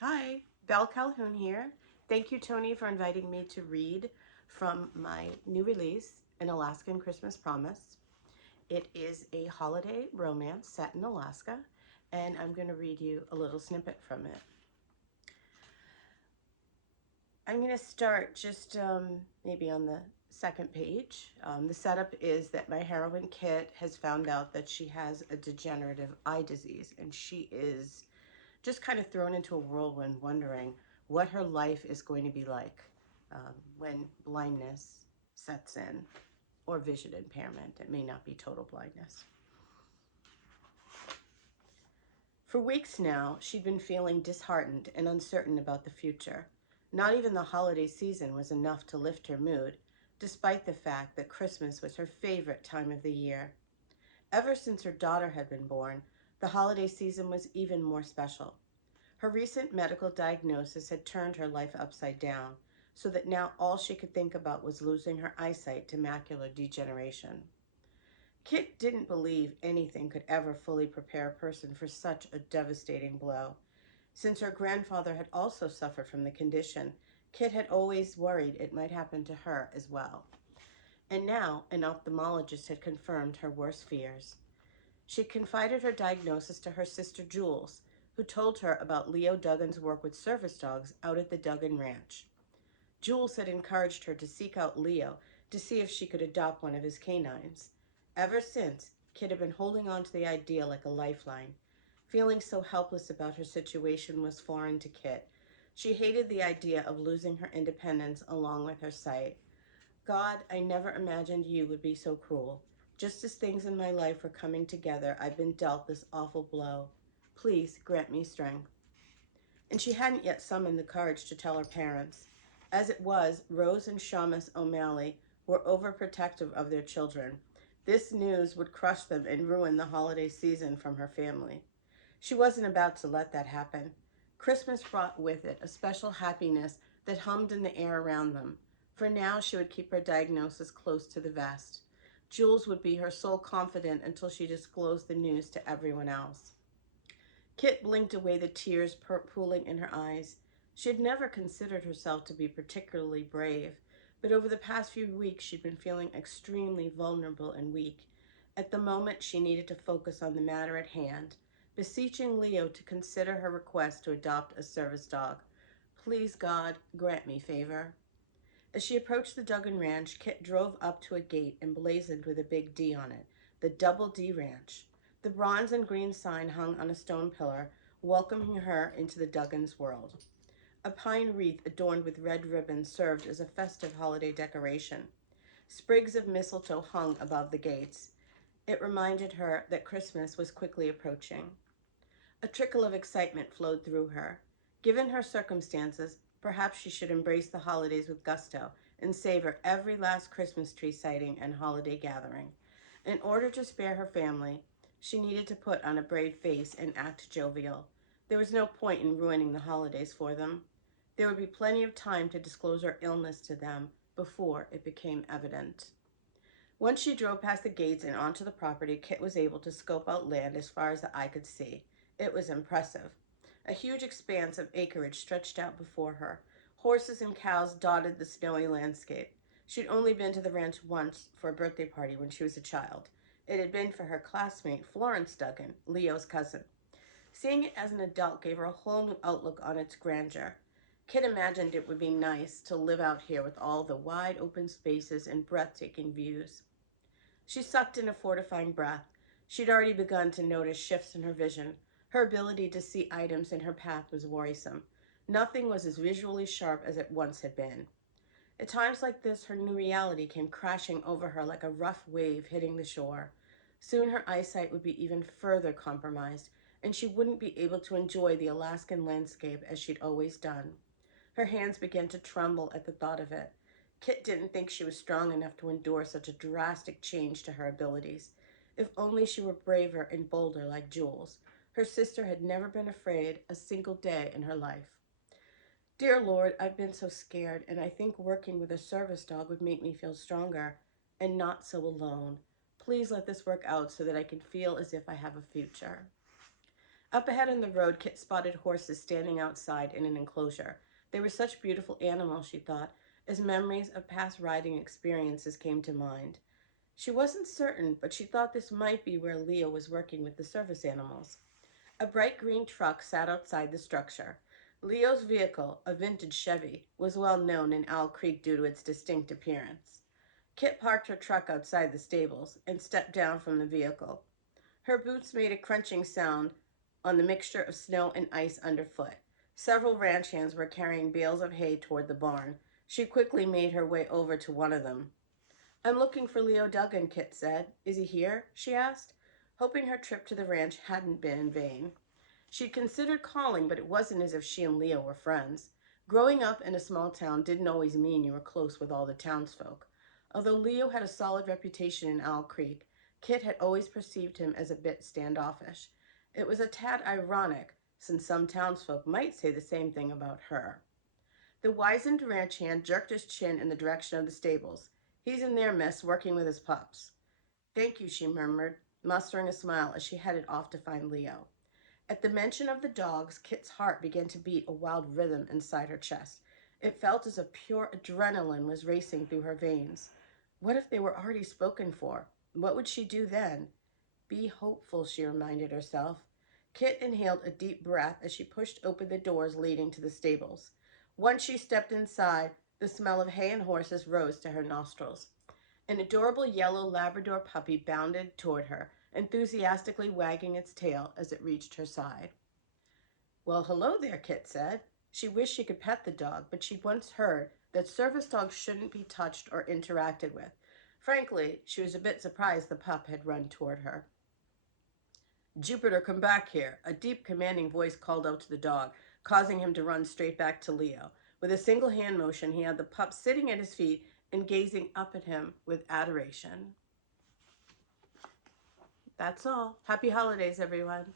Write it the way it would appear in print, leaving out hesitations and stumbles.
Hi, Belle Calhoune here. Thank you, Tony, for inviting me to read from my new release, An Alaskan Christmas Promise. It is a holiday romance set in Alaska, and I'm going to read you a little snippet from it. I'm going to start just maybe on the second page. The setup is that my heroine, Kit, has found out that she has a degenerative eye disease, and she is just kind of thrown into a whirlwind wondering what her life is going to be like when blindness sets in, or vision impairment. It may not be total blindness. For weeks now, she'd been feeling disheartened and uncertain about the future. Not even the holiday season was enough to lift her mood, despite the fact that Christmas was her favorite time of the year. Ever since her daughter had been born, the holiday season was even more special. Her recent medical diagnosis had turned her life upside down, so that now all she could think about was losing her eyesight to macular degeneration. Kit didn't believe anything could ever fully prepare a person for such a devastating blow. Since her grandfather had also suffered from the condition, Kit had always worried it might happen to her as well. And now an ophthalmologist had confirmed her worst fears. She confided her diagnosis to her sister Jules, who told her about Leo Duggan's work with service dogs out at the Duggan Ranch. Jules had encouraged her to seek out Leo to see if she could adopt one of his canines. Ever since, Kit had been holding on to the idea like a lifeline. Feeling so helpless about her situation was foreign to Kit. She hated the idea of losing her independence along with her sight. God, I never imagined you would be so cruel. Just as things in my life were coming together, I've been dealt this awful blow. Please grant me strength. And she hadn't yet summoned the courage to tell her parents. As it was, Rose and Shamus O'Malley were overprotective of their children. This news would crush them and ruin the holiday season from her family. She wasn't about to let that happen. Christmas brought with it a special happiness that hummed in the air around them. For now, she would keep her diagnosis close to the vest. Jules would be her sole confidant until she disclosed the news to everyone else. Kit blinked away the tears pooling in her eyes. She had never considered herself to be particularly brave, but over the past few weeks she'd been feeling extremely vulnerable and weak. At the moment, she needed to focus on the matter at hand, beseeching Leo to consider her request to adopt a service dog. Please, God, grant me favor. As she approached the Duggan Ranch, Kit drove up to a gate emblazoned with a big D on it, the Double D Ranch. The bronze and green sign hung on a stone pillar, welcoming her into the Duggans' world. A pine wreath adorned with red ribbons served as a festive holiday decoration. Sprigs of mistletoe hung above the gates. It reminded her that Christmas was quickly approaching. A trickle of excitement flowed through her. Given her circumstances, perhaps she should embrace the holidays with gusto and savor every last Christmas tree sighting and holiday gathering. In order to spare her family, she needed to put on a brave face and act jovial. There was no point in ruining the holidays for them. There would be plenty of time to disclose her illness to them before it became evident. Once she drove past the gates and onto the property, Kit was able to scope out land as far as the eye could see. It was impressive. A huge expanse of acreage stretched out before her. Horses and cows dotted the snowy landscape. She'd only been to the ranch once for a birthday party when she was a child. It had been for her classmate, Florence Duggan, Leo's cousin. Seeing it as an adult gave her a whole new outlook on its grandeur. Kit imagined it would be nice to live out here with all the wide open spaces and breathtaking views. She sucked in a fortifying breath. She'd already begun to notice shifts in her vision. Her ability to see items in her path was worrisome. Nothing was as visually sharp as it once had been. At times like this, her new reality came crashing over her like a rough wave hitting the shore. Soon her eyesight would be even further compromised, and she wouldn't be able to enjoy the Alaskan landscape as she'd always done. Her hands began to tremble at the thought of it. Kit didn't think she was strong enough to endure such a drastic change to her abilities. If only she were braver and bolder like Jules. Her sister had never been afraid a single day in her life. Dear Lord, I've been so scared, and I think working with a service dog would make me feel stronger and not so alone. Please let this work out so that I can feel as if I have a future. Up ahead on the road, Kit spotted horses standing outside in an enclosure. They were such beautiful animals, she thought, as memories of past riding experiences came to mind. She wasn't certain, but she thought this might be where Leo was working with the service animals. A bright green truck sat outside the structure. Leo's vehicle, a vintage Chevy, was well known in Owl Creek due to its distinct appearance. Kit parked her truck outside the stables and stepped down from the vehicle. Her boots made a crunching sound on the mixture of snow and ice underfoot. Several ranch hands were carrying bales of hay toward the barn. She quickly made her way over to one of them. "I'm looking for Leo Duggan," Kit said. "Is he here?" she asked, hoping her trip to the ranch hadn't been in vain. She'd considered calling, but it wasn't as if she and Leo were friends. Growing up in a small town didn't always mean you were close with all the townsfolk. Although Leo had a solid reputation in Owl Creek, Kit had always perceived him as a bit standoffish. It was a tad ironic, since some townsfolk might say the same thing about her. The wizened ranch hand jerked his chin in the direction of the stables. "He's in there, miss, working with his pups." "Thank you," she murmured, mustering a smile as she headed off to find Leo. At the mention of the dogs, Kit's heart began to beat a wild rhythm inside her chest. It felt as if pure adrenaline was racing through her veins. What if they were already spoken for? What would she do then? Be hopeful, she reminded herself. Kit inhaled a deep breath as she pushed open the doors leading to the stables. Once she stepped inside, the smell of hay and horses rose to her nostrils. An adorable yellow Labrador puppy bounded toward her, enthusiastically wagging its tail as it reached her side. "Well, hello there," Kit said. She wished she could pet the dog, but she'd once heard that service dogs shouldn't be touched or interacted with. Frankly, she was a bit surprised the pup had run toward her. "Jupiter, come back here," a deep, commanding voice called out to the dog, causing him to run straight back to Leo. With a single hand motion, he had the pup sitting at his feet and gazing up at him with adoration. That's all. Happy holidays, everyone.